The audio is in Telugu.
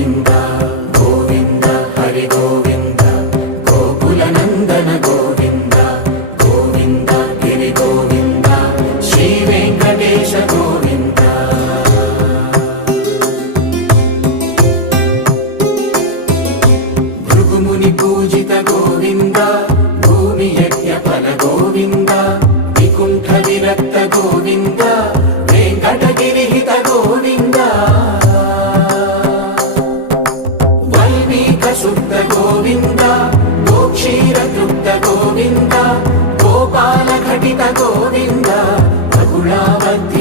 గోవింద గోవింద హరి గోవింద గోకుల నందన గోవింద గోవింద గిరి గోవింద శ్రీ వెంకటేశ గోవింద భృగుముని పూజిత గోవింద భూమి యజ్ఞ ఫల గోవింద వికుంఠ విరక్త గోవింద వెంకటగిరిహిత గోవింద వల్మీక శుద్ధ గోవింద గోక్షీర తృప్త గోవింద గోపాల ఘటిత గోవింద రఘుళావతి